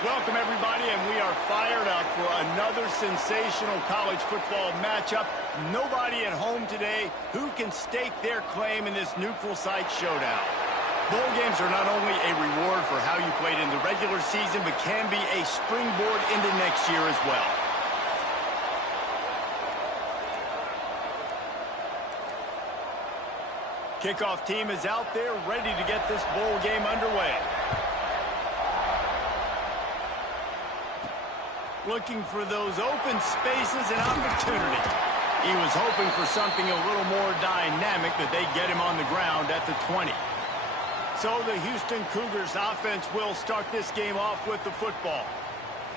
Welcome, everybody, and we are fired up for another sensational college football matchup. Nobody at home today who can stake their claim in this neutral site showdown. Bowl games are not only a reward for how you played in the regular season, but can be a springboard into next year as well. Kickoff team is out there ready to get this bowl game underway. Looking for those open spaces and opportunity. He was hoping for something a little more dynamic, that they get him on the ground at the 20. So the Houston Cougars offense will start this game off with the football.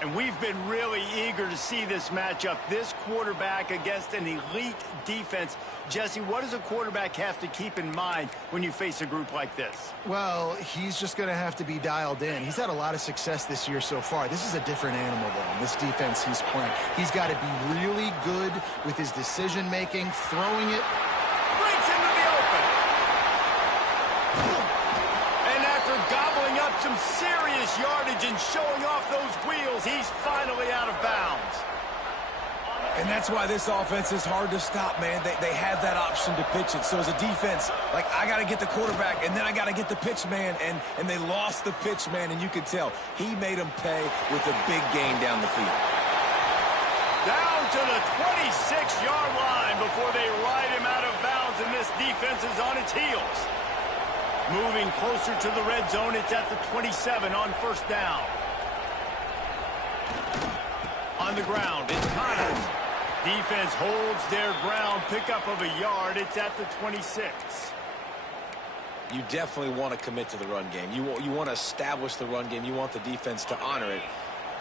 And we've been really eager to see this matchup. This quarterback against an elite defense. Jesse, what does a quarterback have to keep in mind when you face a group like this? Well, he's just going to have to be dialed in. He's had a lot of success this year so far. This is a different animal, though, in this defense he's playing. He's got to be really good with his decision-making, throwing it. Breaks into the open. And after gobbling up some serious yardage and showing off those wheels, he's finally out of bounds. And that's why this offense is hard to stop, man. They have that option to pitch it. So as a defense, like, I got to get the quarterback, and then I got to get the pitch man, and they lost the pitch man, and you could tell he made them pay with a big gain down the field. Down to the 26-yard line before they ride him out of bounds, and this defense is on its heels. Moving closer to the red zone, it's at the 27 on first down. On the ground, it's Connors. Defense holds their ground, pickup of a yard. It's at the 26. You definitely want to commit to the run game. You want to establish the run game. You want the defense to honor it.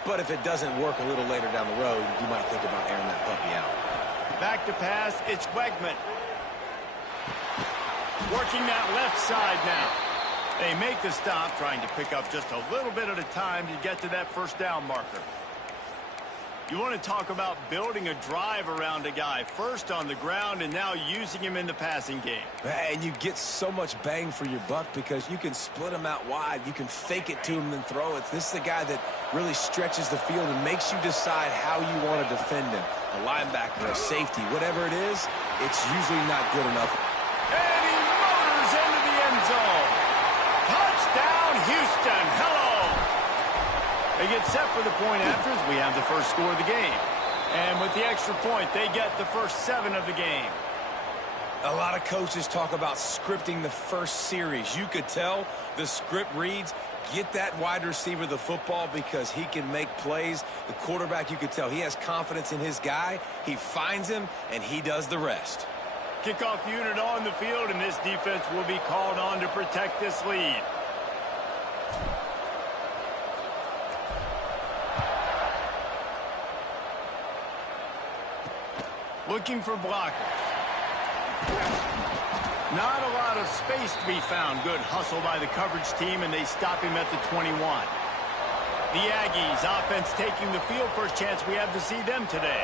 But if it doesn't work a little later down the road, you might think about airing that puppy out. Back to pass, it's Wegman. Working that left side now. They make the stop, trying to pick up just a little bit at a time to get to that first down marker. You want to talk about building a drive around a guy. First on the ground and now using him in the passing game. And you get so much bang for your buck because you can split him out wide. You can fake it to him and throw it. This is the guy that really stretches the field and makes you decide how you want to defend him. A linebacker, a safety, whatever it is, it's usually not good enough. And he motors into the end zone. Touchdown, Houston. Hello. They get set for the point after as we have the first score of the game. And with the extra point, they get the first 7 of the game. A lot of coaches talk about scripting the first series. You could tell the script reads, get that wide receiver the football because he can make plays. The quarterback, you could tell he has confidence in his guy. He finds him, and he does the rest. Kickoff unit on the field, and this defense will be called on to protect this lead. Looking for blockers. Not a lot of space to be found. Good hustle by the coverage team, and they stop him at the 21. The Aggies offense taking the field. First chance we have to see them today.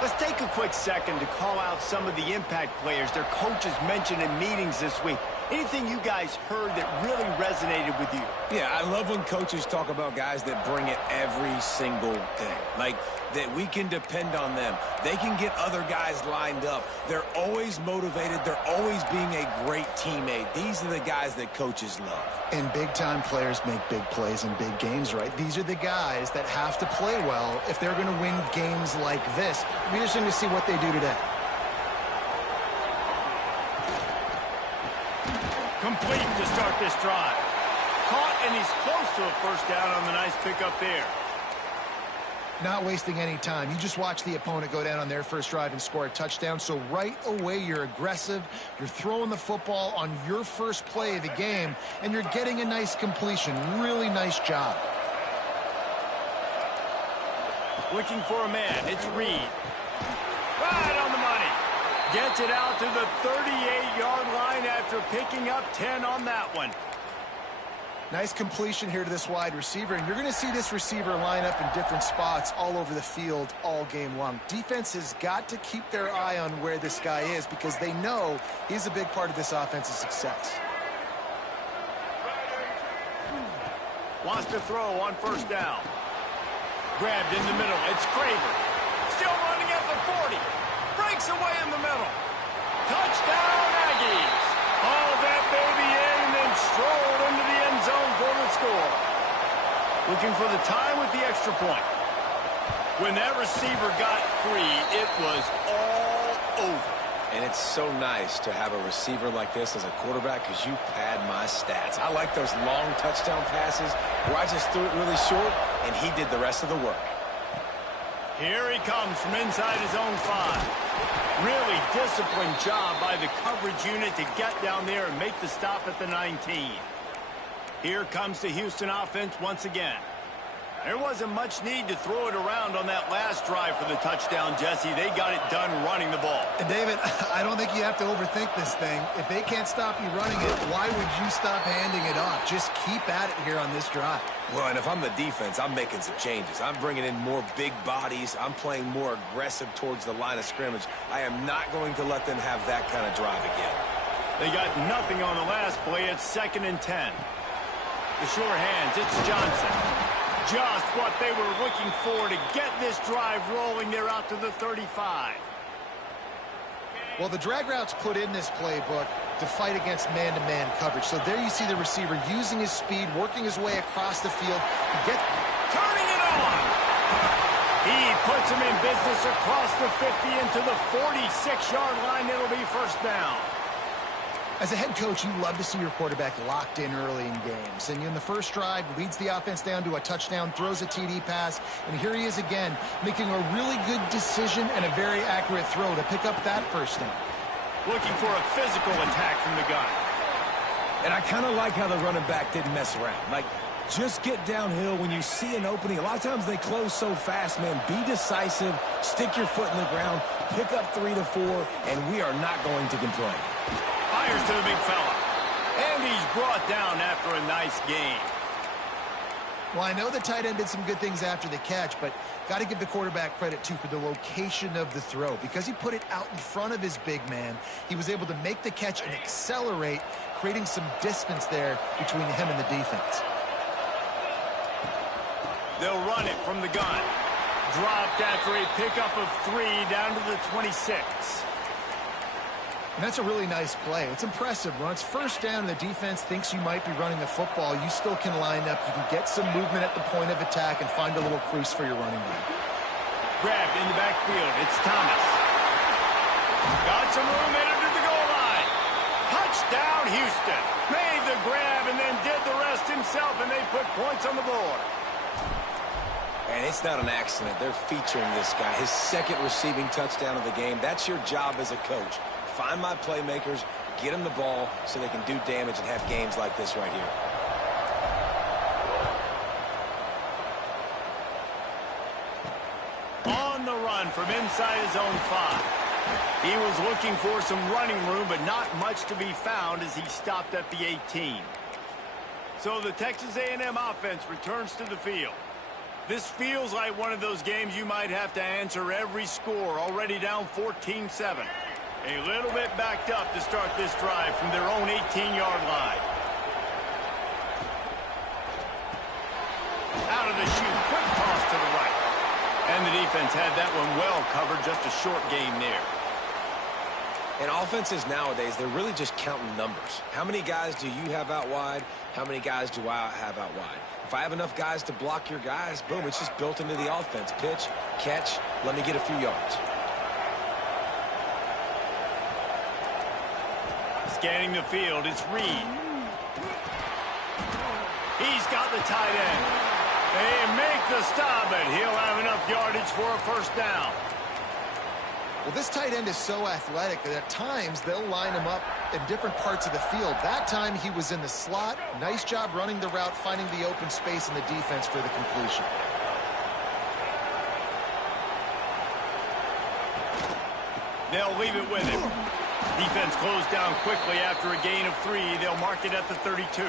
Let's take a quick second to call out some of the impact players their coaches mentioned in meetings this week. Anything you guys heard that really resonated with you? Yeah, I love when coaches talk about guys that bring it every single day. Like, that we can depend on them. They can get other guys lined up. They're always motivated. They're always being a great teammate. These are the guys that coaches love. And big-time players make big plays in big games, right? These are the guys that have to play well if they're going to win games like this. It'll be interesting to see what they do today. Complete to start this drive. Caught, and he's close to a first down on the nice pickup there. Not wasting any time. You just watch the opponent go down on their first drive and score a touchdown. So right away, you're aggressive. You're throwing the football on your first play of the game, and you're getting a nice completion. Really nice job. Looking for a man. It's Reed. Right on the money. Gets it out to the 38-yard line after picking up 10 on that one. Nice completion here to this wide receiver, and you're going to see this receiver line up in different spots all over the field all game long. Defense has got to keep their eye on where this guy is because they know he's a big part of this offense's success. Wants to throw on first down. Grabbed in the middle. It's Craver. Still running at the 40. Breaks away in the middle. Touchdown, Aggies. All that baby in and then strolled into the end zone for the score. Looking for the tie with the extra point. When that receiver got free, it was all over. And it's so nice to have a receiver like this as a quarterback because you pad my stats. I like those long touchdown passes where I just threw it really short and he did the rest of the work. Here he comes from inside his own 5. Really disciplined job by the coverage unit to get down there and make the stop at the 19. Here comes the Houston offense once again. There wasn't much need to throw it around on that last drive for the touchdown, Jesse. They got it done running the ball. And David, I don't think you have to overthink this thing. If they can't stop you running it, why would you stop handing it off? Just keep at it here on this drive. Well, and if I'm the defense, I'm making some changes. I'm bringing in more big bodies. I'm playing more aggressive towards the line of scrimmage. I am not going to let them have that kind of drive again. They got nothing on the last play. It's 2nd and 10. The sure hands, it's Johnson. Just what they were looking for to get this drive rolling. They're out to the 35. Well, the drag routes put in this playbook to fight against man-to-man coverage. So there you see the receiver using his speed, working his way across the field. Turning it on. He puts him in business across the 50 into the 46-yard line. It'll be first down. As a head coach, you love to see your quarterback locked in early in games. And in the first drive, leads the offense down to a touchdown, throws a TD pass, and here he is again, making a really good decision and a very accurate throw to pick up that first down. Looking for a physical attack from the gun. And I kind of like how the running back didn't mess around. Like, just get downhill when you see an opening. A lot of times they close so fast, man. Be decisive, stick your foot in the ground, pick up 3 to 4, and we are not going to complain. Fires to the big fella. And he's brought down after a nice gain. Well, I know the tight end did some good things after the catch, but got to give the quarterback credit, too, for the location of the throw. Because he put it out in front of his big man, he was able to make the catch and accelerate, creating some distance there between him and the defense. They'll run it from the gun. Dropped after a pickup of 3 down to the 26. And that's a really nice play. It's impressive. When it's first down and the defense thinks you might be running the football, you still can line up. You can get some movement at the point of attack and find a little crease for your running back. Grabbed in the backfield. It's Thomas. Got some room headed to the goal line. Touchdown, Houston. Made the grab and then did the rest himself, and they put points on the board. And it's not an accident. They're featuring this guy. His 2nd receiving touchdown of the game. That's your job as a coach. Find my playmakers, get them the ball so they can do damage and have games like this right here. On the run from inside his own 5. He was looking for some running room, but not much to be found as he stopped at the 18. So the Texas A&M offense returns to the field. This feels like one of those games you might have to answer every score, already down 14-7. A little bit backed up to start this drive from their own 18-yard line. Out of the chute, quick toss to the right. And the defense had that one well covered, just a short gain there. And offenses nowadays, they're really just counting numbers. How many guys do you have out wide? How many guys do I have out wide? If I have enough guys to block your guys, boom, it's just built into the offense. Pitch, catch, let me get a few yards. Scanning the field, it's Reed. He's got the tight end. They make the stop, but he'll have enough yardage for a first down. Well, this tight end is so athletic that at times they'll line him up in different parts of the field. That time he was in the slot. Nice job running the route, finding the open space in the defense for the completion. They'll leave it with him. Defense closed down quickly after a gain of 3. They'll mark it at the 32.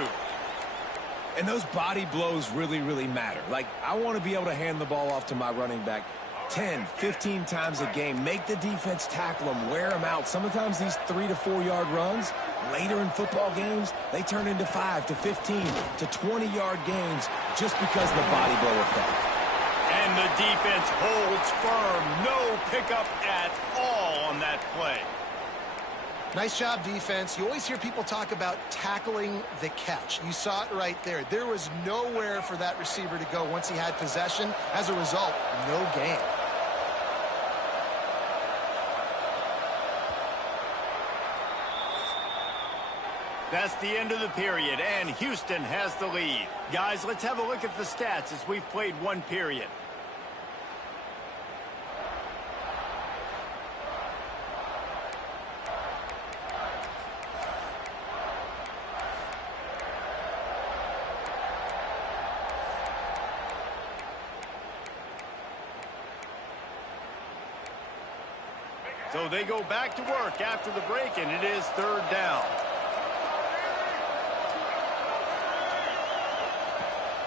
And those body blows really, really matter. Like, I want to be able to hand the ball off to my running back 10, 15 times a game. Make the defense tackle them, wear them out. Sometimes these 3 to 4 yard runs, later in football games, they turn into 5 to 15 to 20 yard gains just because of the body blow effect. And the defense holds firm. No pickup at all on that play. Nice job, defense. You always hear people talk about tackling the catch. You saw it right there. There was nowhere for that receiver to go once he had possession. As a result, no gain. That's the end of the period, and Houston has the lead. Guys, let's have a look at the stats as we've played one period. So they go back to work after the break, and it is third down.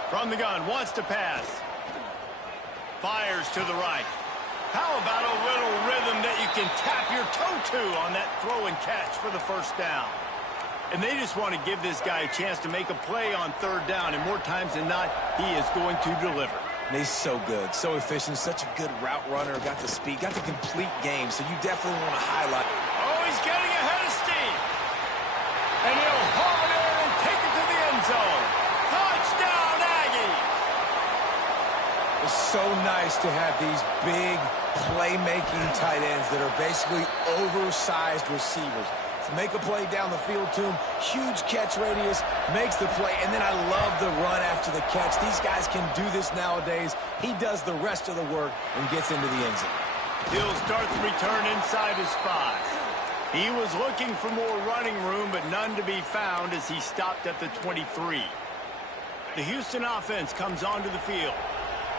From the gun, wants to pass. Fires to the right. How about a little rhythm that you can tap your toe to on that throw and catch for the first down? And they just want to give this guy a chance to make a play on third down, and more times than not, he is going to deliver. And he's so good, so efficient, such a good route runner, got the speed, got the complete game, so you definitely want to highlight. Oh, he's getting ahead of steam. And he'll haul it in and take it to the end zone. Touchdown, Aggies! It's so nice to have these big playmaking tight ends that are basically oversized receivers. To make a play down the field to him, huge catch radius, makes the play, and then I love the run after the catch. These guys can do this nowadays. He does the rest of the work and gets into the end zone. He'll start the return inside his 5. He was looking for more running room, but none to be found as he stopped at the 23. The Houston offense comes onto the field.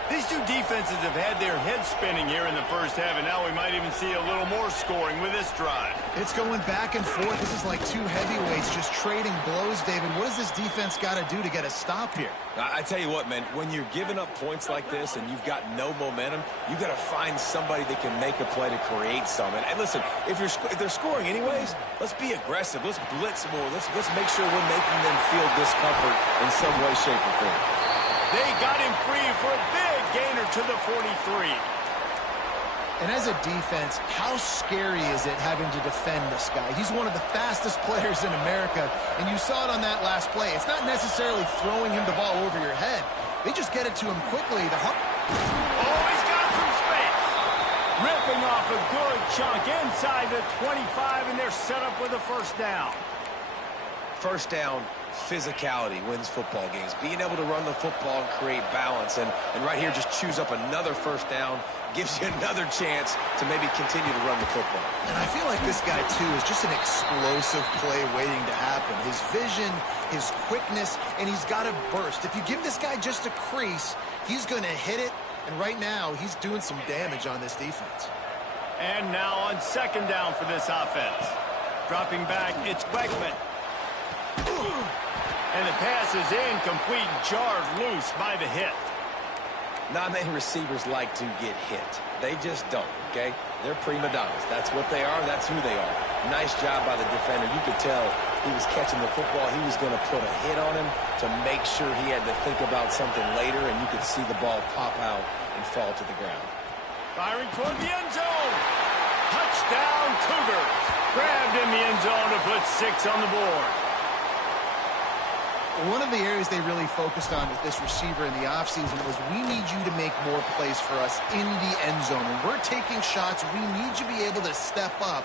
These two defenses have had their heads spinning here in the first half, and now we might even see a little more scoring with this drive. It's going back and forth. This is like two heavyweights just trading blows, David. What does this defense got to do to get a stop here? I tell you what, man, when you're giving up points like this and you've got no momentum, you got to find somebody that can make a play to create some. And listen, if they're scoring anyways, let's be aggressive. Let's blitz more. Let's make sure we're making them feel discomfort in some way, shape, or form. They got him free for a big gainer to the 43. And as a defense, how scary is it having to defend this guy? He's one of the fastest players in America, and you saw it on that last play. It's not necessarily throwing him the ball over your head. They just get it to him quickly. Oh, he's got some space. Ripping off a good chunk inside the 25, and they're set up with a first down. First down, physicality wins football games. Being able to run the football and create balance. And right here, just choose up another first down, gives you another chance to maybe continue to run the football. And I feel like this guy, too, is just an explosive play waiting to happen. His vision, his quickness, and he's got to burst. If you give this guy just a crease, he's going to hit it. And right now, he's doing some damage on this defense. And now on second down for this offense. Dropping back, it's Wegman. And the pass is incomplete, jarred loose by the hit. Not many receivers like to get hit. They just don't, okay? They're prima donnas. That's what they are. That's who they are. Nice job by the defender. You could tell he was catching the football. He was going to put a hit on him to make sure he had to think about something later, and you could see the ball pop out and fall to the ground. Firing toward the end zone. Touchdown, Cougars. Grabbed in the end zone to put 6 on the board. One of the areas they really focused on with this receiver in the offseason was we need you to make more plays for us in the end zone. When we're taking shots, we need you to be able to step up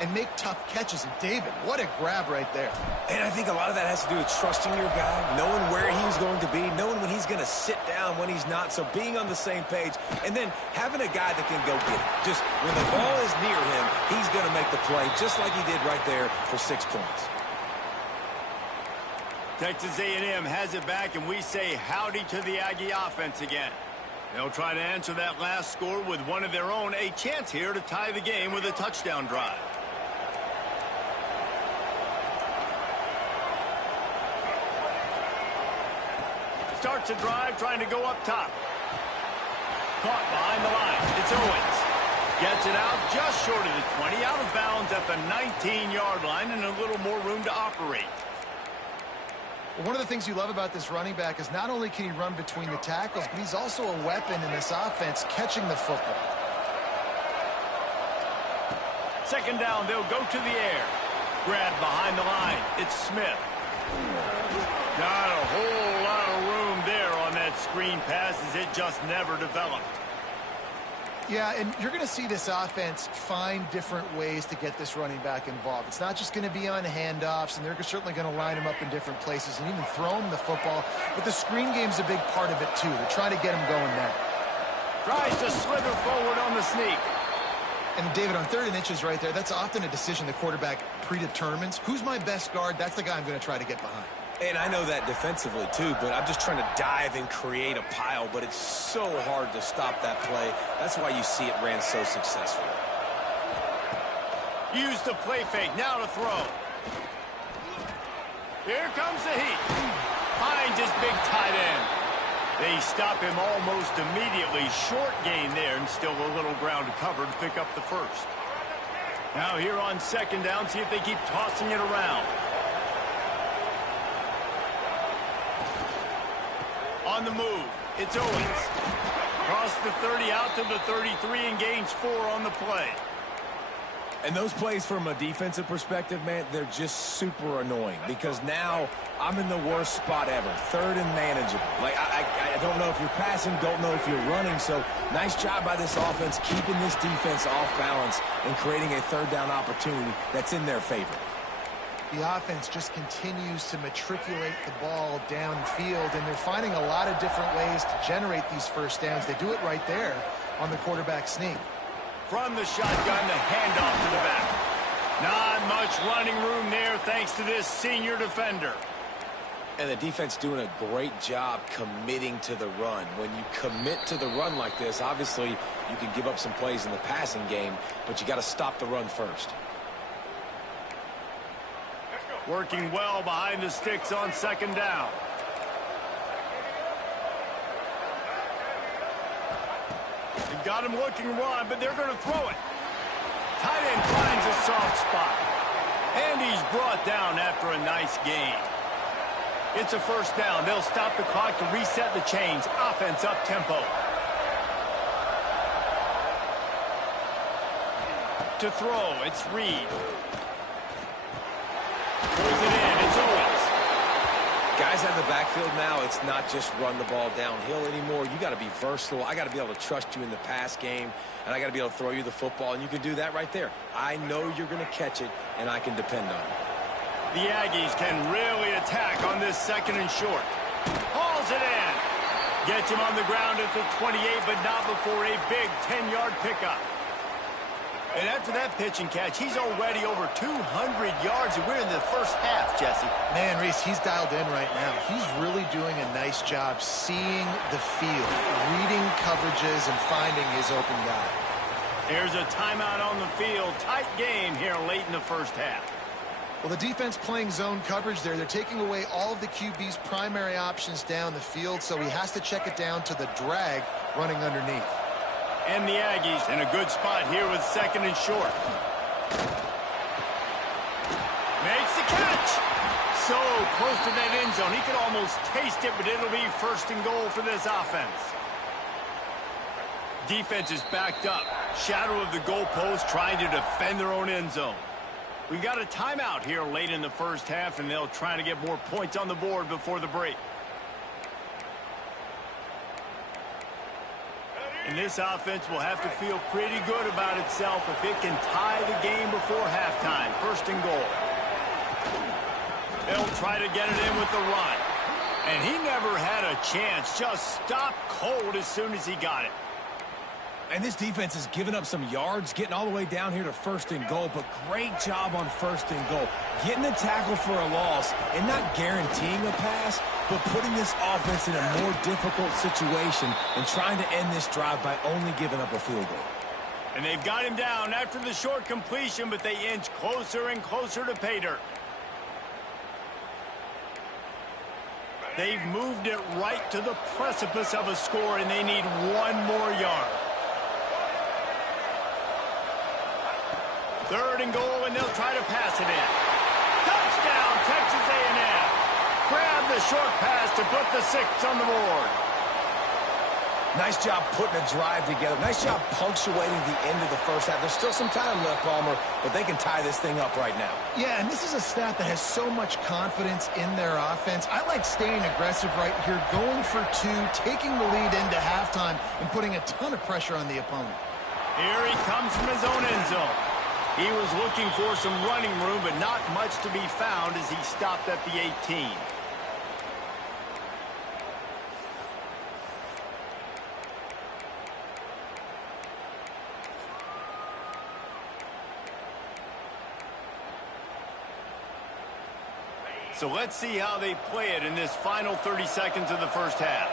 and make tough catches. And David, what a grab right there. And I think a lot of that has to do with trusting your guy, knowing where he's going to be, knowing when he's going to sit down, when he's not, so being on the same page, and then having a guy that can go get it. Just when the ball is near him, he's going to make the play just like he did right there for 6 points. Texas A&M has it back, and we say howdy to the Aggie offense again. They'll try to answer that last score with one of their own, a chance here to tie the game with a touchdown drive. Starts a drive, trying to go up top. Caught behind the line. It's Owens. Gets it out just short of the 20, out of bounds at the 19-yard line, and a little more room to operate. Well, one of the things you love about this running back is not only can he run between the tackles, but he's also a weapon in this offense catching the football. Second down, they'll go to the air. Grab behind the line. It's Smith. Not a whole lot of room there on that screen pass as it just never developed. Yeah, and you're going to see this offense find different ways to get this running back involved. It's not just going to be on handoffs, and they're certainly going to line him up in different places and even throw him the football. But the screen game's a big part of it, too. They're trying to get him going there. Tries to slither forward on the sneak. And, David, on 3rd and inches right there, that's often a decision the quarterback predetermines. Who's my best guard? That's the guy I'm going to try to get behind. And I know that defensively, too, but I'm just trying to dive and create a pile, but it's so hard to stop that play. That's why you see it ran so successfully. Use the play fake, now to throw. Here comes the heat. Finds his big tight end. They stop him almost immediately. Short gain there, and still a little ground to cover to pick up the first. Now here on 2nd down, see if they keep tossing it around. On the move, it's Owens. Across the 30 out to the 33 and gains 4 on the play. And those plays from a defensive perspective, man, they're just super annoying because now I'm in the worst spot ever. 3rd and manageable. Like, I don't know if you're passing, don't know if you're running. So nice job by this offense keeping this defense off balance and creating a 3rd down opportunity that's in their favor. The offense just continues to matriculate the ball downfield, and they're finding a lot of different ways to generate these first downs. They do it right there on the quarterback sneak. From the shotgun, the handoff to the back. Not much running room there thanks to this senior defender. And the defense doing a great job committing to the run. When you commit to the run like this, obviously you can give up some plays in the passing game, but you got to stop the run first. Working well behind the sticks on 2nd down. They've got him looking run, but they're going to throw it. Tight end finds a soft spot. And he's brought down after a nice gain. It's a 1st down. They'll stop the clock to reset the chains. Offense up tempo. To throw, it's Reed. Throws it in. It's Owens. Guys out of the backfield now, it's not just run the ball downhill anymore. You got to be versatile. I got to be able to trust you in the pass game, and I got to be able to throw you the football, and you can do that right there. I know you're going to catch it, and I can depend on it. The Aggies can really attack on this 2nd and short. Hauls it in. Gets him on the ground at the 28, but not before a big 10-yard pickup. And after that pitch and catch, he's already over 200 yards, and we're in the first half, Jesse. Man, Reese, he's dialed in right now. He's really doing a nice job seeing the field, reading coverages, and finding his open guy. There's a timeout on the field. Tight game here late in the first half. Well, the defense playing zone coverage there. They're taking away all of the QB's primary options down the field, so he has to check it down to the drag running underneath. And the Aggies in a good spot here with 2nd and short. Makes the catch. So close to that end zone. He could almost taste it, but it'll be 1st and goal for this offense. Defense is backed up. Shadow of the goalpost trying to defend their own end zone. We've got a timeout here late in the first half, and they'll try to get more points on the board before the break. And this offense will have to feel pretty good about itself if it can tie the game before halftime. 1st and goal. They'll try to get it in with the run. And he never had a chance. Just stopped cold as soon as he got it. And this defense has given up some yards, getting all the way down here to 1st and goal, but great job on 1st and goal. Getting a tackle for a loss and not guaranteeing a pass, but putting this offense in a more difficult situation and trying to end this drive by only giving up a field goal. And they've got him down after the short completion, but they inch closer and closer to pay dirt. They've moved it right to the precipice of a score, and they need 1 more yard. 3rd and goal, and they'll try to pass it in. Touchdown, Texas A&M. Grab the a short pass to put the 6 on the board. Nice job putting a drive together. Nice job punctuating the end of the first half. There's still some time left, Palmer, but they can tie this thing up right now. Yeah, and this is a staff that has so much confidence in their offense. I like staying aggressive right here, going for 2, taking the lead into halftime, and putting a ton of pressure on the opponent. Here he comes from his own end zone. He was looking for some running room, but not much to be found as he stopped at the 18. So let's see how they play it in this final 30 seconds of the first half.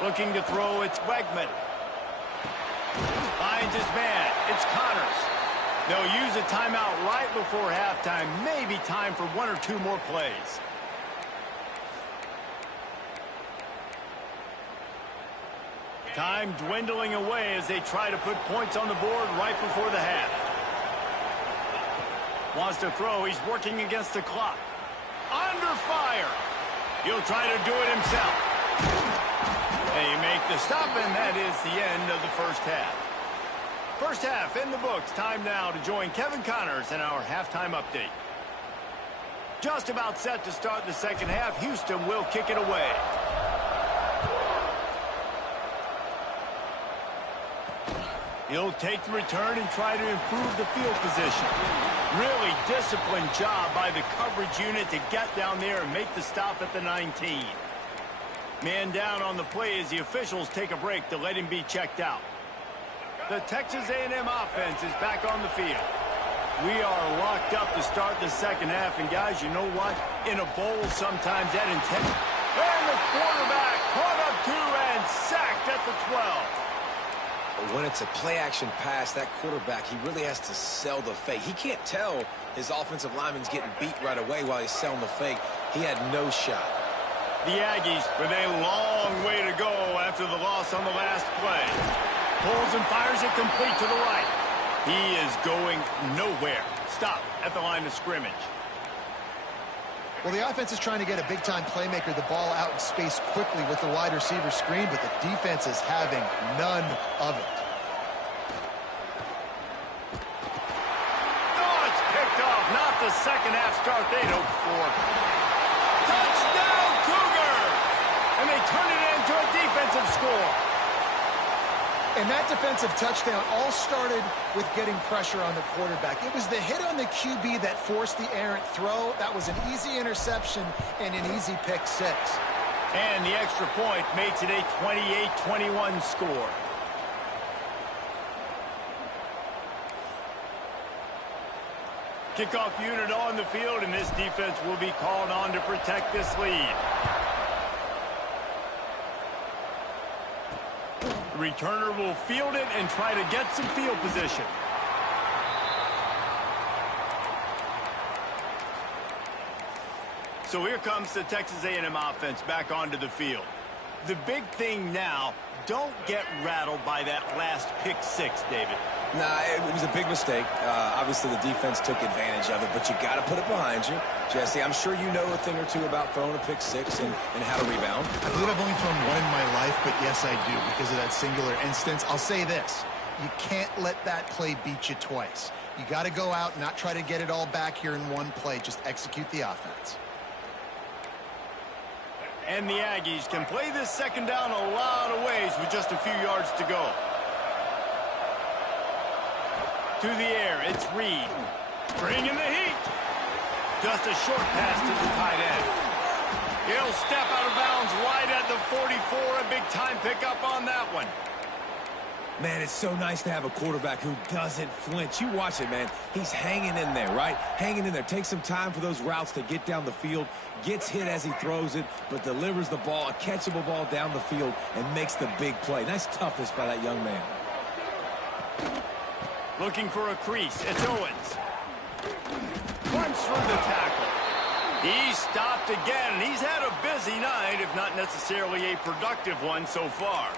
Looking to throw, it's Wegman. Finds his man, it's Connors. They'll use a timeout right before halftime. Maybe time for 1 or 2 more plays. Time dwindling away as they try to put points on the board right before the half. Wants to throw, he's working against the clock. Under fire. He'll try to do it himself. They make the stop, and that is the end of the first half. First half in the books. Time now to join Kevin Connors in our halftime update. Just about set to start the second half. Houston will kick it away. He'll take the return and try to improve the field position. Really disciplined job by the coverage unit to get down there and make the stop at the 19. Man down on the play as the officials take a break to let him be checked out. The Texas A&M offense is back on the field. We are locked up to start the second half, and guys, you know what? In a bowl, sometimes that intent. And the quarterback caught up 2 and sacked at the 12. When it's a play-action pass, that quarterback, he really has to sell the fake. He can't tell his offensive lineman's getting beat right away while he's selling the fake. He had no shot. The Aggies with a long way to go after the loss on the last play. Pulls and fires it complete to the right. He is going nowhere. Stop at the line of scrimmage. Well, the offense is trying to get a big-time playmaker the ball out in space quickly with the wide receiver screen, but the defense is having none of it. Oh, it's picked off. Not the second half start they'd hoped for. Touchdown, Cougar! And they turn it into a defensive score. And that defensive touchdown all started with getting pressure on the quarterback. It was the hit on the QB that forced the errant throw. That was an easy interception and an easy pick 6. And the extra point makes it a 28-21 score. Kickoff unit on the field, and this defense will be called on to protect this lead. The returner will field it and try to get some field position. So here comes the Texas A&M offense back onto the field. The big thing now, don't get rattled by that last pick 6, David. Nah, it was a big mistake. Obviously, the defense took advantage of it, but you got to put it behind you. Jesse, I'm sure you know a thing or two about throwing a pick 6 and how to rebound. I believe I've only thrown one in my life, but yes, I do because of that singular instance. I'll say this. You can't let that play beat you twice. You got to go out and not try to get it all back here in one play. Just execute the offense. And the Aggies can play this second down a lot of ways with just a few yards to go. To the air, it's Reed. Bringing the heat. Just a short pass to the tight end. He'll step out of bounds right at the 44. A big-time pickup on that one. Man, it's so nice to have a quarterback who doesn't flinch. You watch it, man. He's hanging in there, right? Hanging in there. Takes some time for those routes to get down the field. Gets hit as he throws it, but delivers the ball, a catchable ball down the field, and makes the big play. Nice toughness by that young man. Looking for a crease. It's Owens. Runs through the tackle. He stopped again, and he's had a busy night, if not necessarily a productive one so far.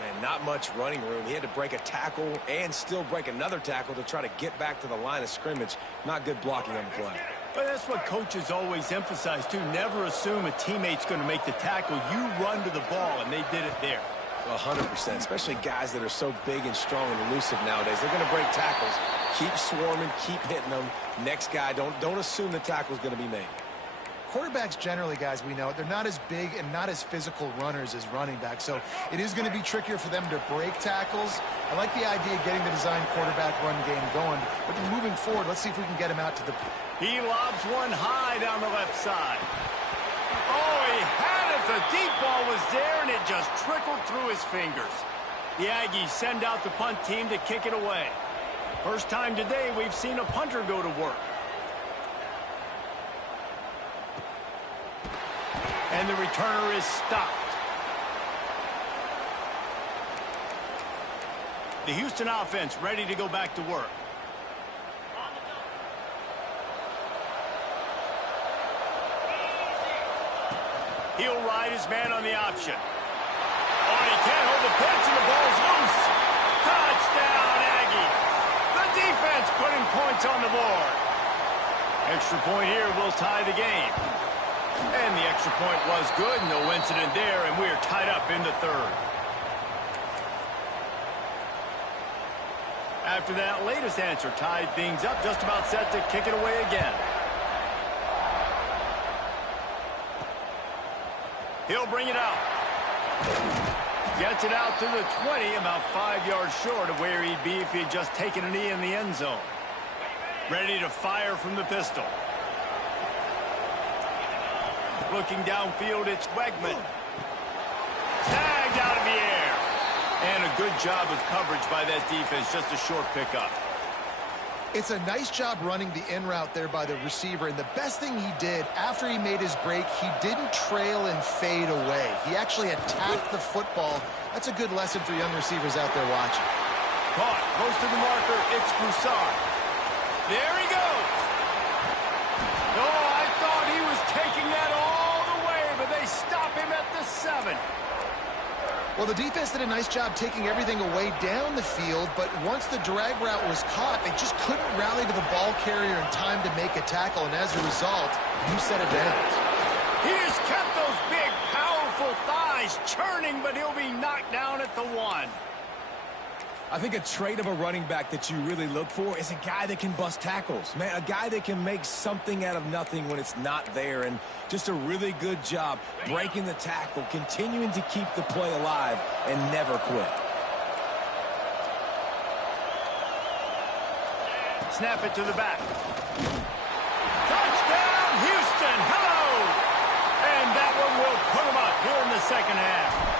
Man, not much running room. He had to break a tackle and still break another tackle to try to get back to the line of scrimmage. Not good blocking on the play. But that's what coaches always emphasize, too. Never assume a teammate's going to make the tackle. You run to the ball, and they did it there. 100%, especially guys that are so big and strong and elusive nowadays. They're going to break tackles. Keep swarming, keep hitting them. Next guy, don't assume the tackle's going to be made. Quarterbacks generally, guys, we know, they're not as big and not as physical runners as running backs, so it is going to be trickier for them to break tackles. I like the idea of getting the design quarterback run game going, but moving forward, let's see if we can get him out to the... He lobs one high down the left side. Oh, he had it. The deep ball was there, and it just trickled through his fingers. The Aggies send out the punt team to kick it away. First time today we've seen a punter go to work. And the returner is stopped. The Houston offense ready to go back to work. He'll ride his man on the option. Oh, and he can't hold the pitch, and the ball's loose. Touchdown, Aggie. The defense putting points on the board. Extra point here will tie the game. And the extra point was good. No incident there, and we're tied up in the third. After that latest answer tied things up, just about set to kick it away again. He'll bring it out. Gets it out to the 20, about 5 yards short of where he'd be if he'd just taken a knee in the end zone. Ready to fire from the pistol. Looking downfield, it's Wegman. Tagged out of the air. And a good job of coverage by that defense, just a short pickup. It's a nice job running the in route there by the receiver, and the best thing he did after he made his break, he didn't trail and fade away. He actually attacked the football. That's a good lesson for young receivers out there watching. Caught, close to the marker, it's Broussard. There he goes. Oh, I thought he was taking that all the way, but they stop him at the 7. Well, the defense did a nice job taking everything away down the field, but once the drag route was caught, they just couldn't rally to the ball carrier in time to make a tackle, and as a result, you set it down. He has kept those big, powerful thighs churning, but he'll be knocked down at the 1. I think a trait of a running back that you really look for is a guy that can bust tackles. Man, a guy that can make something out of nothing when it's not there, and just a really good job breaking the tackle, continuing to keep the play alive, and never quit. Snap it to the back. Touchdown, Houston! Hello! And that one will put him up here in the second half.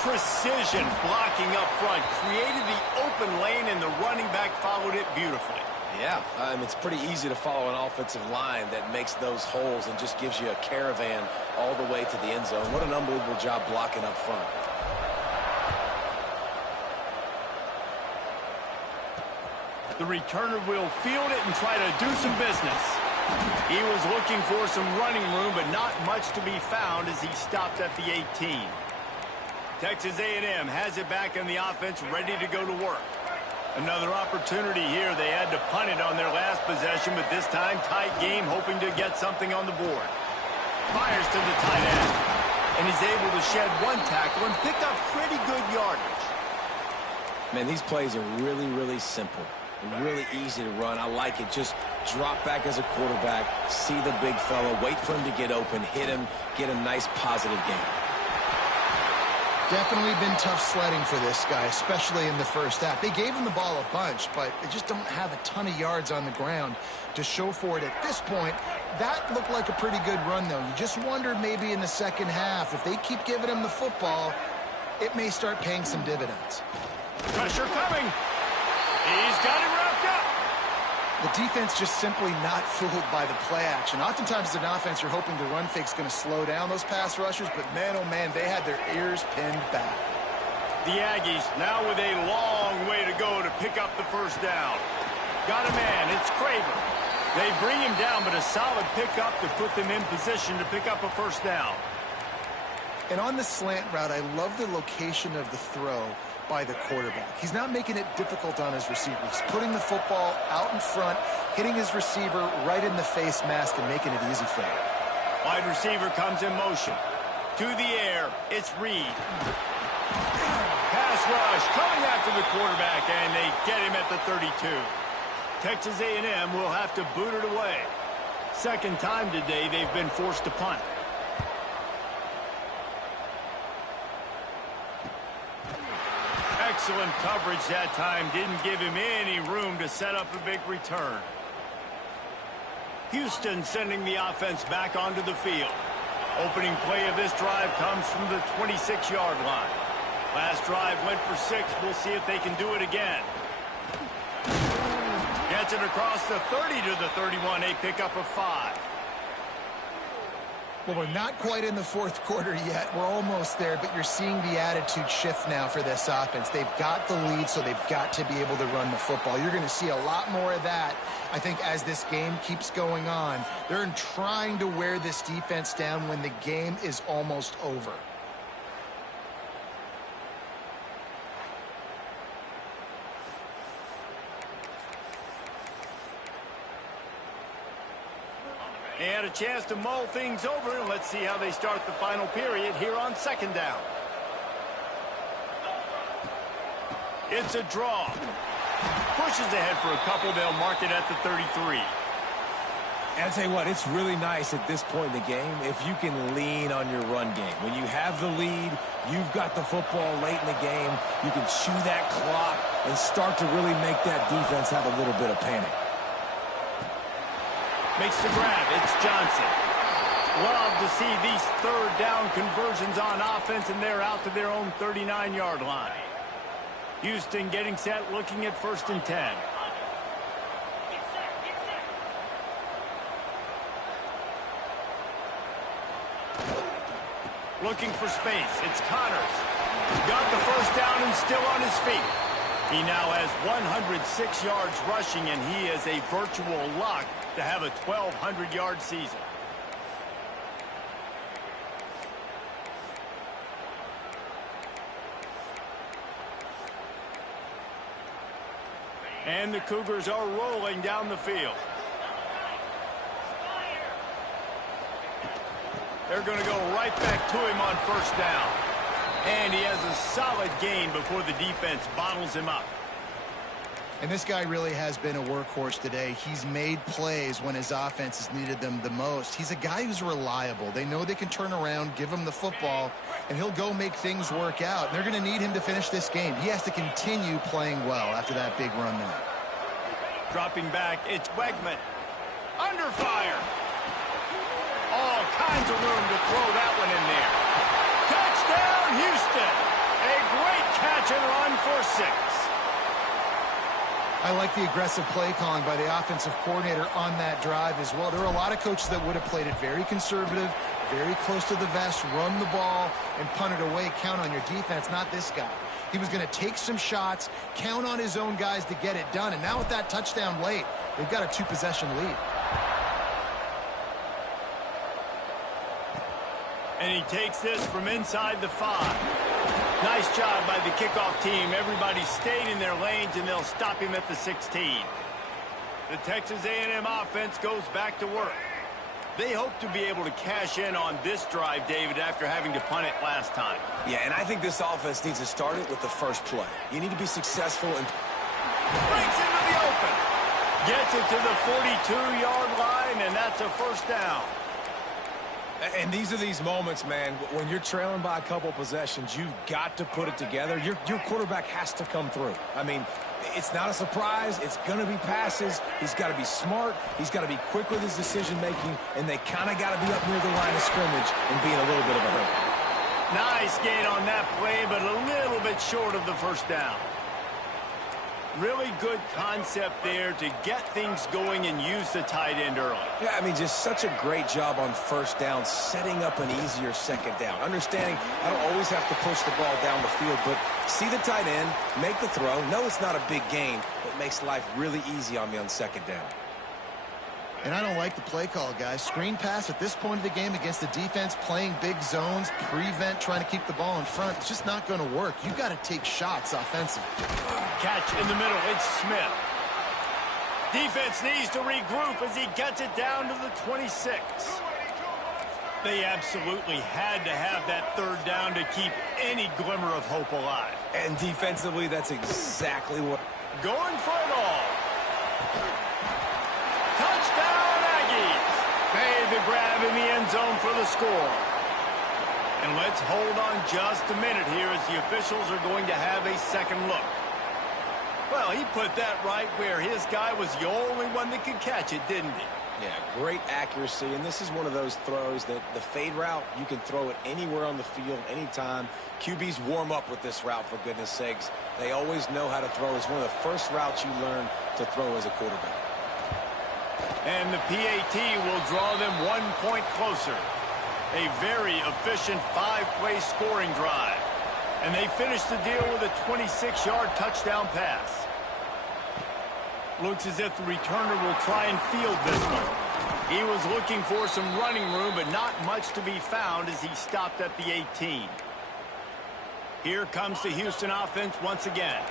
Precision blocking up front created the open lane, and the running back followed it beautifully. Yeah, it's pretty easy to follow an offensive line that makes those holes and just gives you a caravan all the way to the end zone. What an unbelievable job blocking up front. The returner will field it and try to do some business. He was looking for some running room, but not much to be found as he stopped at the 18. Texas A&M has it back in the offense, ready to go to work. Another opportunity here. They had to punt it on their last possession, but this time tight game, hoping to get something on the board. Fires to the tight end, and he's able to shed one tackle and pick up pretty good yardage. Man, these plays are really, really simple. Really easy to run. I like it. Just drop back as a quarterback, see the big fella, wait for him to get open, hit him, get a nice positive game. Definitely been tough sledding for this guy, especially in the first half. They gave him the ball a bunch, but they just don't have a ton of yards on the ground to show for it at this point. That looked like a pretty good run, though. You just wondered maybe in the second half, if they keep giving him the football, it may start paying some dividends. Pressure coming. He's got it wrapped up. The defense just simply not fooled by the play action. Oftentimes as an offense, you're hoping the run fake's going to slow down those pass rushers, but man, oh man, they had their ears pinned back. The Aggies now with a long way to go to pick up the first down. Got a man, it's Craver. They bring him down, but a solid pickup to put them in position to pick up a first down. And on the slant route, I love the location of the throw by the quarterback. He's not making it difficult on his receivers. He's putting the football out in front, hitting his receiver right in the face mask and making it easy for him. Wide receiver comes in motion. To the air, it's Reed. Pass rush coming after the quarterback, and they get him at the 32. Texas A&M will have to boot it away. Second time today they've been forced to punt. Excellent coverage that time. Didn't give him any room to set up a big return. Houston sending the offense back onto the field. Opening play of this drive comes from the 26-yard line. Last drive went for 6. We'll see if they can do it again. Gets it across the 30 to the 31. A pickup of 5. Well, we're not quite in the fourth quarter yet. We're almost there, but you're seeing the attitude shift now for this offense. They've got the lead, so they've got to be able to run the football. You're going to see a lot more of that, I think, as this game keeps going on. They're trying to wear this defense down when the game is almost over. They had a chance to mull things over, and let's see how they start the final period here on second down. It's a draw. Pushes ahead for a couple. They'll mark it at the 33. And I'll tell you what, it's really nice at this point in the game if you can lean on your run game. When you have the lead, you've got the football late in the game, you can chew that clock and start to really make that defense have a little bit of panic. Makes the grab. It's Johnson. Love to see these third down conversions on offense, and they're out to their own 39-yard line. Houston getting set, looking at 1st and 10. Looking for space. It's Connors. Got the first down and still on his feet. He now has 106 yards rushing, and he is a virtual lock to have a 1,200-yard season. And the Cougars are rolling down the field. They're going to go right back to him on 1st down. And he has a solid gain before the defense bottles him up. And this guy really has been a workhorse today. He's made plays when his offense has needed them the most. He's a guy who's reliable. They know they can turn around, give him the football, and he'll go make things work out. And they're going to need him to finish this game. He has to continue playing well after that big run there. Dropping back, it's Wegman. Under fire. All kinds of room to throw that one in there. Touchdown, Houston. A great catch and run for 6. I like the aggressive play calling by the offensive coordinator on that drive as well. There are a lot of coaches that would have played it very conservative, very close to the vest, run the ball, and punt it away. Count on your defense, not this guy. He was going to take some shots, count on his own guys to get it done. And now with that touchdown late, they've got a 2-possession lead. And he takes this from inside the 5. Nice job by the kickoff team. Everybody stayed in their lanes, and they'll stop him at the 16. The Texas A&M offense goes back to work. They hope to be able to cash in on this drive, David, after having to punt it last time. Yeah, and I think this offense needs to start it with the first play. You need to be successful and breaks into the open. Gets it to the 42-yard line, and that's a 1st down. And these are these moments, man, when you're trailing by a couple possessions, you've got to put it together. Your quarterback has to come through. I mean, it's not a surprise. It's going to be passes. He's got to be smart. He's got to be quick with his decision-making, and they kind of got to be up near the line of scrimmage and be in a little bit of a hurry. Nice gain on that play, but a little bit short of the 1st down. Really good concept there to get things going and use the tight end early. Yeah, I mean, just such a great job on 1st down, setting up an easier 2nd down. Understanding I don't always have to push the ball down the field, but see the tight end, make the throw. No, it's not a big gain, but makes life really easy on me on 2nd down. And I don't like the play call, guys. Screen pass at this point of the game against the defense, playing big zones, prevent, trying to keep the ball in front. It's just not going to work. You got to take shots offensively. Catch in the middle. It's Smith. Defense needs to regroup as he gets it down to the 26. They absolutely had to have that third down to keep any glimmer of hope alive. And defensively, that's exactly what... Going for it all. Touchdown, Aggies. Made the grab in the end zone for the score. And let's hold on just a minute here as the officials are going to have a second look. Well, he put that right where his guy was the only one that could catch it, didn't he? Yeah, great accuracy, and this is one of those throws that the fade route, you can throw it anywhere on the field, anytime. QBs warm up with this route, for goodness sakes. They always know how to throw. It's one of the first routes you learn to throw as a quarterback. And the PAT will draw them 1 point closer. A very efficient 5-play scoring drive. And they finish the deal with a 26-yard touchdown pass. Looks as if the returner will try and field this one. He was looking for some running room, but not much to be found as he stopped at the 18. Here comes the Houston offense once again.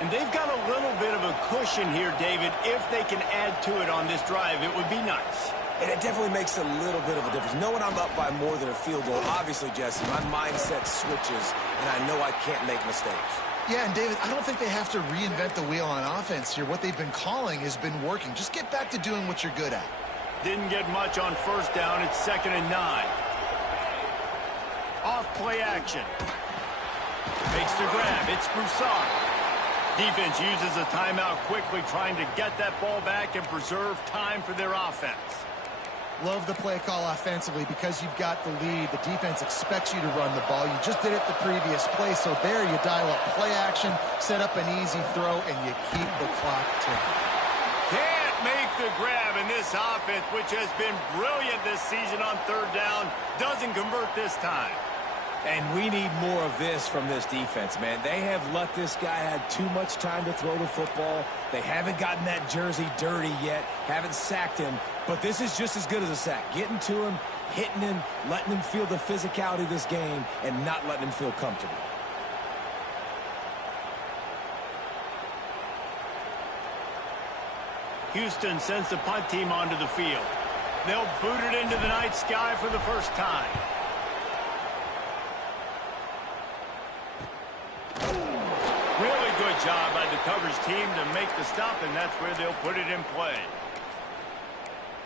And they've got a little bit of a cushion here, David. If they can add to it on this drive, it would be nice. And it definitely makes a little bit of a difference. Knowing I'm up by more than a field goal, obviously, Jesse, my mindset switches, and I know I can't make mistakes. Yeah, and David, I don't think they have to reinvent the wheel on offense here. What they've been calling has been working. Just get back to doing what you're good at. Didn't get much on first down. It's 2nd and 9. Off play action. Makes the grab. It's Broussard. Defense uses a timeout quickly, trying to get that ball back and preserve time for their offense. Love the play call offensively because you've got the lead. The defense expects you to run the ball. You just did it the previous play, so there you dial up play action, set up an easy throw, and you keep the clock ticking. Can't make the grab, and this offense, which has been brilliant this season on third down, doesn't convert this time. And we need more of this from this defense, man. They have let this guy have too much time to throw the football. They haven't gotten that jersey dirty yet, haven't sacked him. But this is just as good as a sack. Getting to him, hitting him, letting him feel the physicality of this game, and not letting him feel comfortable. Houston sends the punt team onto the field. They'll boot it into the night sky for the first time. Really good job by the coverage team to make the stop, and that's where they'll put it in play.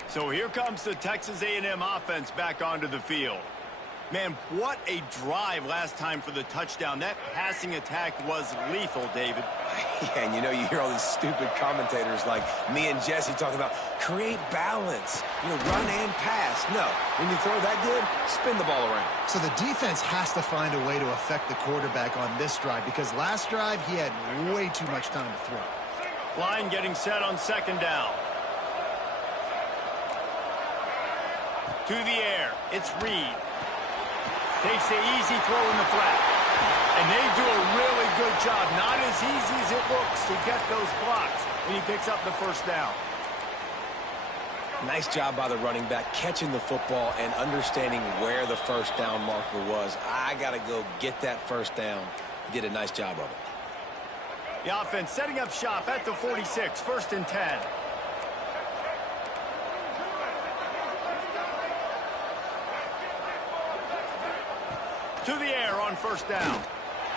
So here comes the Texas A&M offense back onto the field. Man, what a drive last time for the touchdown. That passing attack was lethal, David. Yeah, and you know, you hear all these stupid commentators like me and Jesse talking about create balance, run and pass. No, when you throw that good, spin the ball around. So the defense has to find a way to affect the quarterback on this drive because last drive he had way too much time to throw. Line getting set on 2nd down. To the air, it's Reed. Takes the easy throw in the flat. And they do a really good job. Not as easy as it looks to get those blocks when he picks up the first down. Nice job by the running back, catching the football and understanding where the first down marker was. I got to go get that first down. He did a nice job of it. The offense setting up shop at the 46, 1st and 10. To the air on 1st down.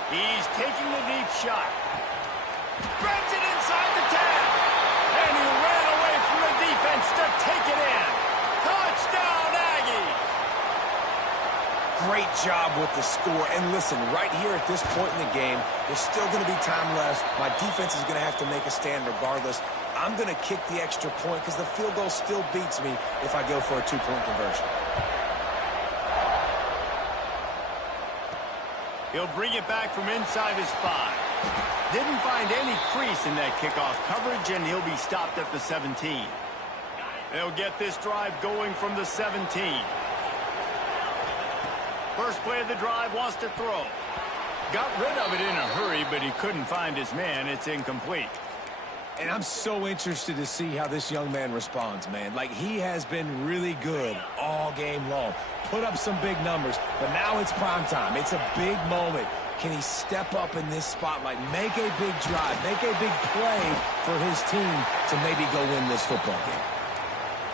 He's taking the deep shot. Grabs it inside the 10. And he ran away from the defense to take it in. Touchdown, Aggies. Great job with the score. And listen, right here at this point in the game, there's still going to be time left. My defense is going to have to make a stand regardless. I'm going to kick the extra point because the field goal still beats me if I go for a 2-point conversion. He'll bring it back from inside his 5. Didn't find any crease in that kickoff coverage, and he'll be stopped at the 17. They'll get this drive going from the 17. First play of the drive, wants to throw. Got rid of it in a hurry, but he couldn't find his man. It's incomplete. And I'm so interested to see how this young man responds, man. Like, he has been really good all game long. Put up some big numbers, but now it's prime time. It's a big moment. Can he step up in this spotlight, make a big drive, make a big play for his team to maybe go win this football game?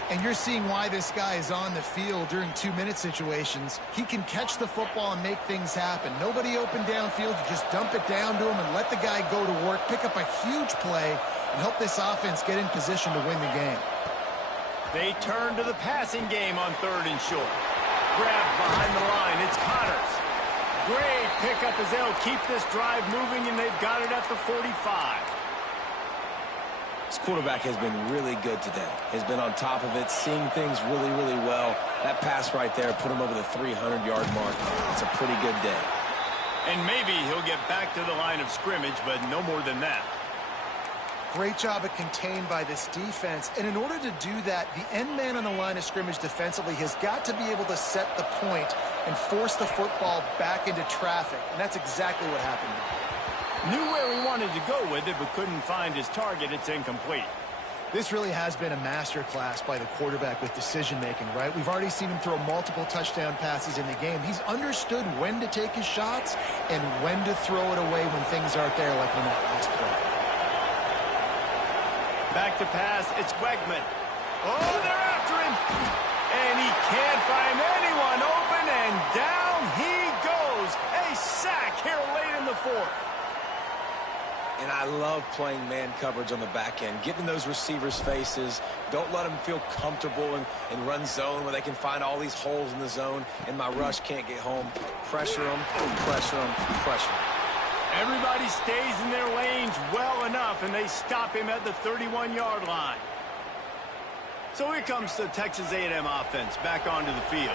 And you're seeing why this guy is on the field during 2-minute situations. He can catch the football and make things happen. Nobody open downfield. You just dump it down to him and let the guy go to work, pick up a huge play, and help this offense get in position to win the game. They turn to the passing game on 3rd and short. Grabbed behind the line. It's Connors. Great pickup as they'll keep this drive moving, and they've got it at the 45. This quarterback has been really good today. Has been on top of it, seeing things really, really well. That pass right there put him over the 300-yard mark. It's a pretty good day. And maybe he'll get back to the line of scrimmage, but no more than that. Great job of contained by this defense. And in order to do that, the end man on the line of scrimmage defensively has got to be able to set the point and force the football back into traffic. And that's exactly what happened. Knew where he wanted to go with it, but couldn't find his target. It's incomplete. This really has been a masterclass by the quarterback with decision-making, right? We've already seen him throw multiple touchdown passes in the game. He's understood when to take his shots and when to throw it away when things aren't there, like on that last play. Back to pass, it's Wegman. Oh, they're after him. And he can't find anyone open, and down he goes. A sack here late in the 4th. And I love playing man coverage on the back end, getting those receivers' faces. Don't let them feel comfortable and run zone where they can find all these holes in the zone, and my rush can't get home. Pressure them, pressure them, pressure them. Everybody stays in their lanes well enough, and they stop him at the 31-yard line. So here comes the Texas A&M offense back onto the field.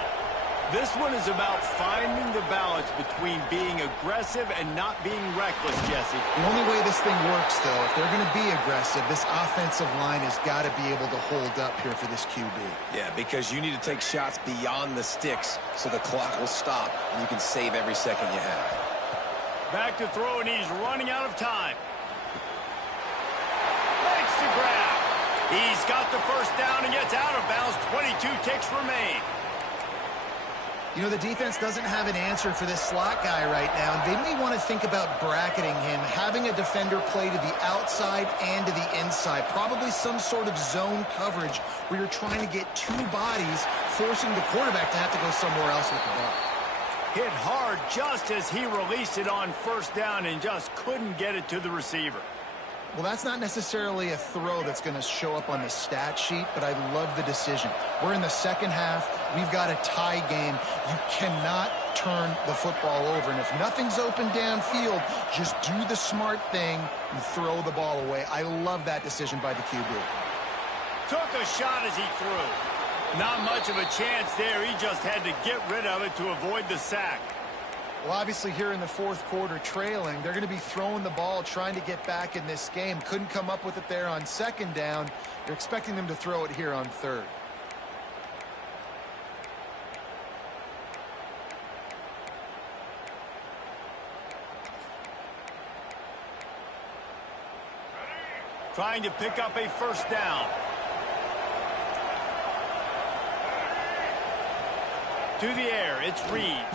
This one is about finding the balance between being aggressive and not being reckless, Jesse. The only way this thing works, though, if they're going to be aggressive, this offensive line has got to be able to hold up here for this QB. Yeah, because you need to take shots beyond the sticks so the clock will stop and you can save every second you have. Back to throw, and he's running out of time. Makes the grab. He's got the first down and gets out of bounds. 22 ticks remain. You know, the defense doesn't have an answer for this slot guy right now. They may want to think about bracketing him, having a defender play to the outside and to the inside. Probably some sort of zone coverage where you're trying to get 2 bodies, forcing the quarterback to have to go somewhere else with the ball. Hit hard just as he released it on first down and just couldn't get it to the receiver. Well, that's not necessarily a throw that's going to show up on the stat sheet, but I love the decision. We're in the second half. We've got a tie game. You cannot turn the football over. And if nothing's open downfield, just do the smart thing and throw the ball away. I love that decision by the QB. Took a shot as he threw. Not much of a chance there. He just had to get rid of it to avoid the sack. Well, obviously here in the 4th quarter trailing, they're going to be throwing the ball, trying to get back in this game. Couldn't come up with it there on 2nd down. You're expecting them to throw it here on 3rd. Trying to pick up a first down. To the air, it's Reed.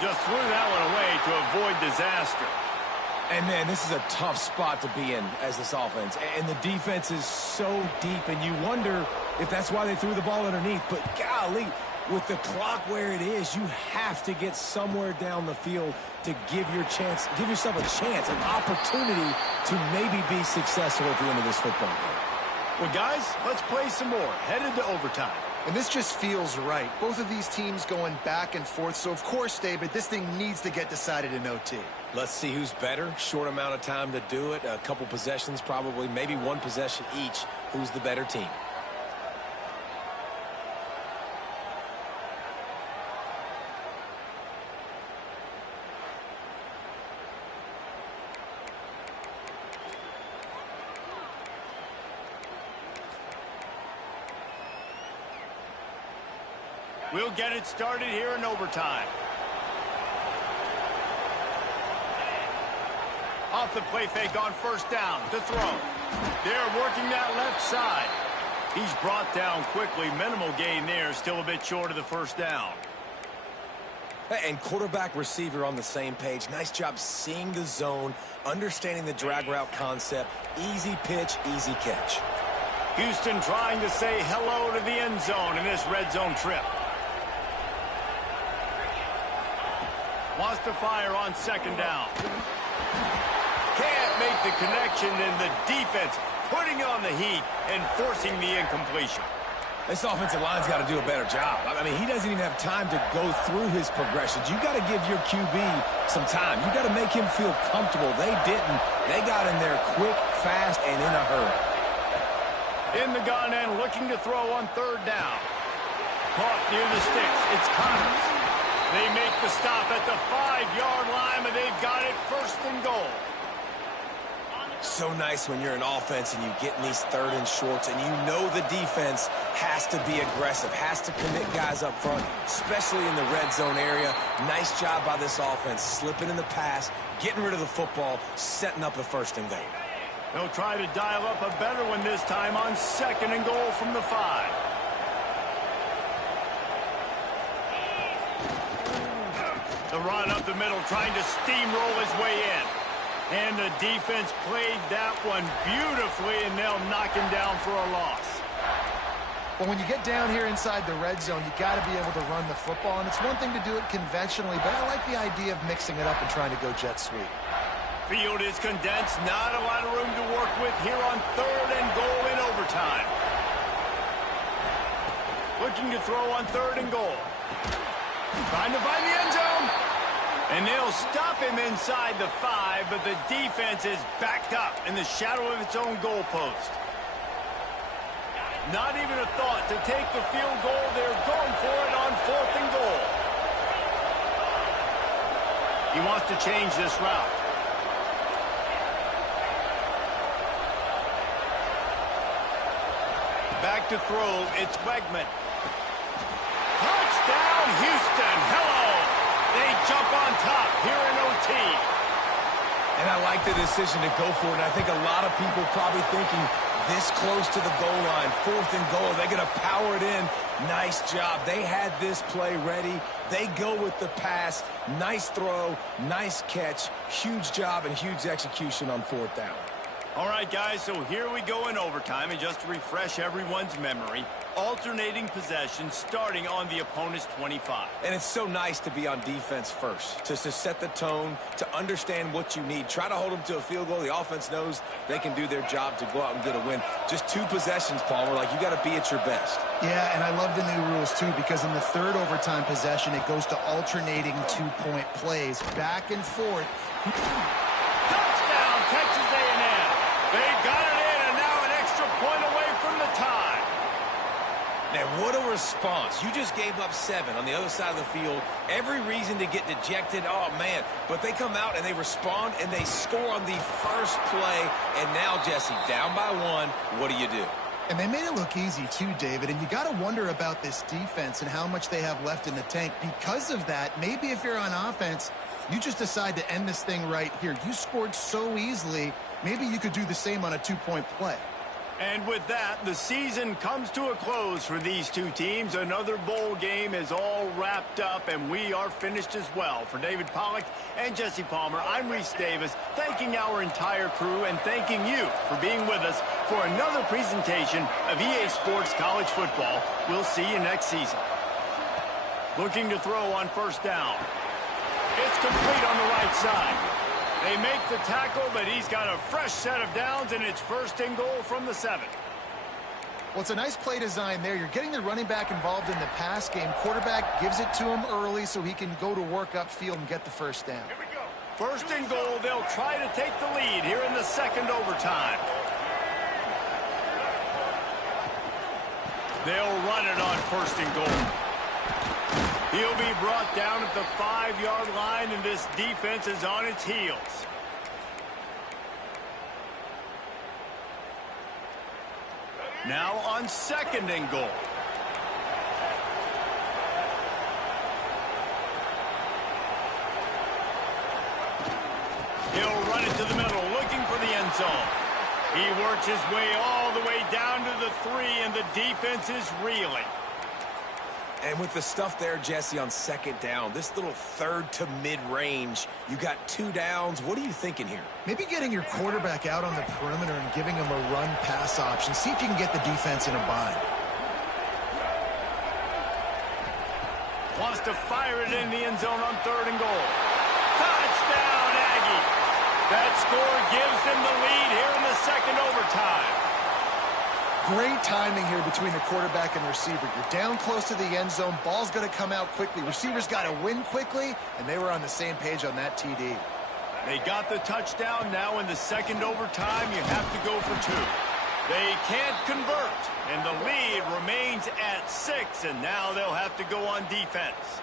Just threw that one away to avoid disaster. And, man, this is a tough spot to be in as this offense. And the defense is so deep, and you wonder if that's why they threw the ball underneath. But, golly, with the clock where it is, you have to get somewhere down the field to give yourself a chance, an opportunity to maybe be successful at the end of this football game. Well, guys, let's play some more. Headed to overtime. And this just feels right. Both of these teams going back and forth. So, of course, David, this thing needs to get decided in OT. Let's see who's better. Short amount of time to do it. A couple possessions probably, maybe 1 possession each. Who's the better team? We'll get it started here in overtime. Off the play fake on first down to throw. They're working that left side. He's brought down quickly. Minimal gain there. Still a bit short of the first down. And quarterback receiver on the same page. Nice job seeing the zone, understanding the drag route concept. Easy pitch, easy catch. Houston trying to say hello to the end zone in this red zone trip. Wants to fire on second down. Can't make the connection, and the defense putting on the heat and forcing the incompletion. This offensive line's got to do a better job. I mean, he doesn't even have time to go through his progressions. You got to give your QB some time. You got to make him feel comfortable. They didn't. They got in there quick, fast, and in a hurry. In the gun and looking to throw on third down. Caught near the sticks. It's Connors. They make the stop at the 5-yard line, but they've got it first and goal. So nice when you're an offense and you get in these third and shorts and you know the defense has to be aggressive, has to commit guys up front, especially in the red zone area. Nice job by this offense, slipping in the pass, getting rid of the football, setting up a first and goal. They'll try to dial up a better one this time on second and goal from the 5. The run up the middle, trying to steamroll his way in. And the defense played that one beautifully, and they'll knock him down for a loss. Well, when you get down here inside the red zone, you got to be able to run the football, and it's one thing to do it conventionally, but I like the idea of mixing it up and trying to go jet sweep. Field is condensed, not a lot of room to work with here on third and goal in overtime. Looking to throw on third and goal. Trying to find the end zone. And they'll stop him inside the 5, but the defense is backed up in the shadow of its own goalpost. Not even a thought to take the field goal. They're going for it on fourth and goal. He wants to change this route. Back to throw. It's Wegman. Touchdown, Houston. Hello. They jump on top here in OT. And I like the decision to go for it. I think a lot of people probably thinking this close to the goal line, fourth and goal, they're going to power it in. Nice job. They had this play ready. They go with the pass. Nice throw, nice catch. Huge job and huge execution on fourth down. All right, guys, so here we go in overtime, and just to refresh everyone's memory, alternating possession starting on the opponent's 25. And it's so nice to be on defense first, to set the tone, to understand what you need. Try to hold them to a field goal. The offense knows they can do their job to go out and get a win. Just 2 possessions, Palmer, like you got to be at your best. Yeah, and I love the new rules, too, because in the third overtime possession, it goes to alternating 2-point plays, back and forth. Touchdown, Texas A&M. They got it in, and now an extra point away from the tie. Now, what a response. You just gave up 7 on the other side of the field. Every reason to get dejected. Oh, man. But they come out and they respond and they score on the first play. And now, Jesse, down by 1, what do you do? And they made it look easy, too, David. And you got to wonder about this defense and how much they have left in the tank. Because of that, maybe if you're on offense, you just decide to end this thing right here. You scored so easily. Maybe you could do the same on a 2-point play. And with that, the season comes to a close for these two teams. Another bowl game is all wrapped up, and we are finished as well. For David Pollack and Jesse Palmer, I'm Reese Davis, thanking our entire crew and thanking you for being with us for another presentation of EA Sports College Football. We'll see you next season. Looking to throw on first down. It's complete on the right side. They make the tackle, but he's got a fresh set of downs, and it's first and goal from the 7. Well, it's a nice play design there. You're getting the running back involved in the pass game. Quarterback gives it to him early so he can go to work upfield and get the first down. Here we go. First and goal. They'll try to take the lead here in the second overtime. They'll run it on first and goal. He'll be brought down at the 5-yard line, and this defense is on its heels. Now on second and goal. He'll run it to the middle, looking for the end zone. He works his way all the way down to the 3, and the defense is reeling. And with the stuff there, Jesse, on second down, this little third to mid-range, you got 2 downs. What are you thinking here? Maybe getting your quarterback out on the perimeter and giving him a run-pass option. See if you can get the defense in a bind. Wants to fire it in the end zone on 3rd and goal. Touchdown, Aggie. That score gives them the lead here in the second overtime. Great timing here between the quarterback and the receiver. You're down close to the end zone. Ball's going to come out quickly. Receivers got to win quickly, and they were on the same page on that TD. They got the touchdown. Now in the second overtime, you have to go for 2. They can't convert, and the lead remains at 6, and now they'll have to go on defense.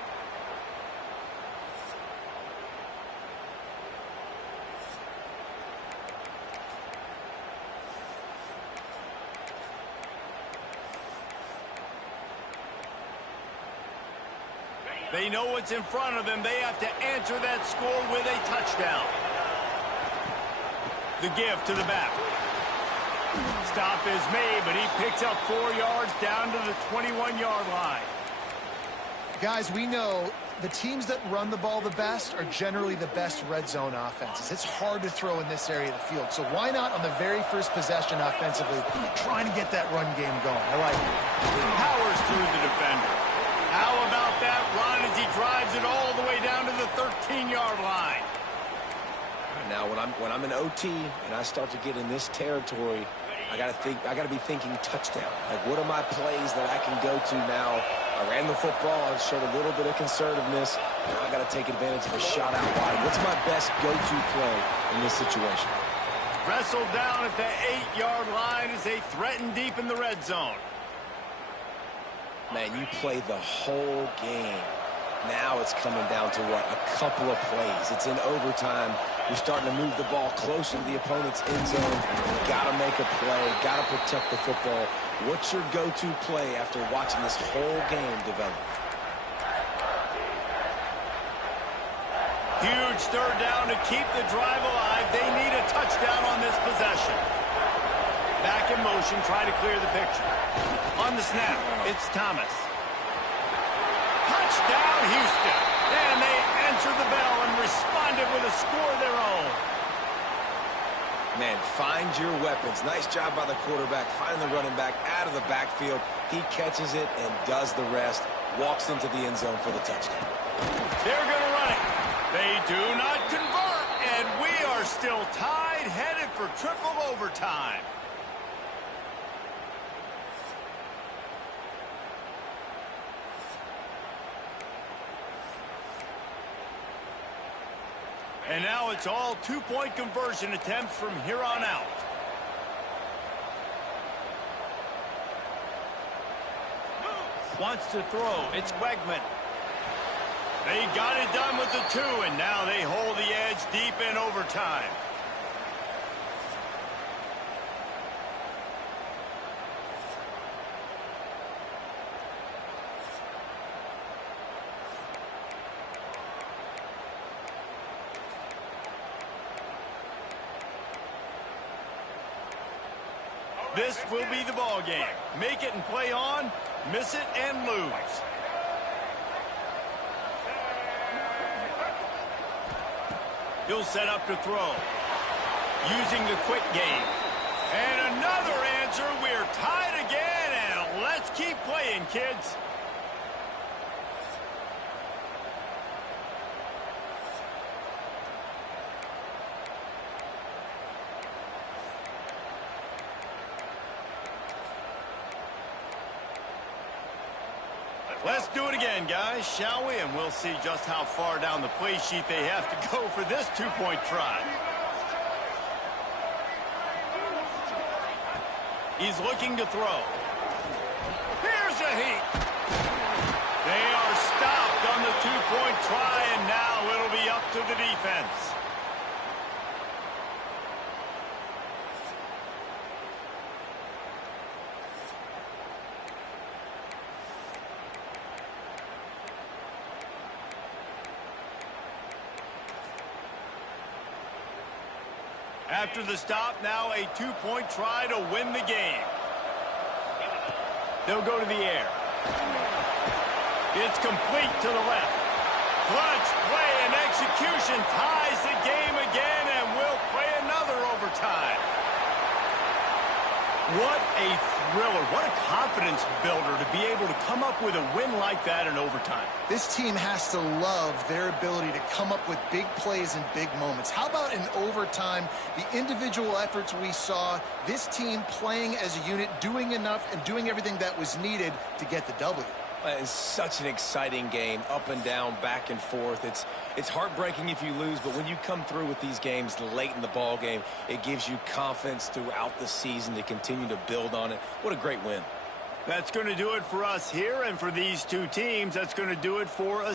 They know what's in front of them. They have to answer that score with a touchdown. The give to the back. Stop is made, but he picks up 4 yards down to the 21-yard line. Guys, we know the teams that run the ball the best are generally the best red zone offenses. It's hard to throw in this area of the field. So why not on the very first possession offensively, trying to get that run game going? I like it. Powers through the defender. How about that run as he drives it all the way down to the 13-yard line? Now, when I'm in OT and I start to get in this territory, I got to be thinking touchdown. Like, what are my plays that I can go to now? I ran the football. I showed a little bit of conservativeness. Now I got to take advantage of a shot out wide. What's my best go-to play in this situation? Wrestled down at the 8-yard line as they threaten deep in the red zone. Man, you play the whole game. Now it's coming down to what? A couple of plays. It's in overtime. You're starting to move the ball closer to the opponent's end zone. You got to make a play. Got to protect the football. What's your go-to play after watching this whole game develop? Huge 3rd down to keep the drive alive. They need a touchdown on this possession. Back in motion, try to clear the picture. On the snap, it's Thomas. Touchdown, Houston. And they answered the bell and responded with a score of their own. Man, find your weapons. Nice job by the quarterback. Find the running back out of the backfield. He catches it and does the rest. Walks into the end zone for the touchdown. They're going to run it. They do not convert, and we are still tied, headed for triple overtime. And now it's all 2-point conversion attempts from here on out. Wants to throw. It's Wegman. They got it done with the 2, and now they hold the edge deep in overtime. This will be the ball game. Make it and play on, miss it and lose. He'll set up to throw. Using the quick game. And another answer. We're tied again, and let's keep playing, kids. Let's do it again, guys, shall we? And we'll see just how far down the play sheet they have to go for this 2-point try. He's looking to throw. Here's a heat. They are stopped on the 2-point try, and now it'll be up to the defense. After the stop, now a 2-point try to win the game. They'll go to the air. It's complete to the left. Clutch play and execution ties the game again, and we'll play another overtime. What a thriller. What a confidence builder to be able to come up with a win like that in overtime. This team has to love their ability to come up with big plays and big moments. How about in overtime, the individual efforts we saw, this team playing as a unit, doing enough and doing everything that was needed to get the W. It's such an exciting game, up and down, back and forth. It's heartbreaking if you lose, but when you come through with these games late in the ball game, it gives you confidence throughout the season to continue to build on it. What a great win. That's going to do it for us here, and for these two teams, that's going to do it for us.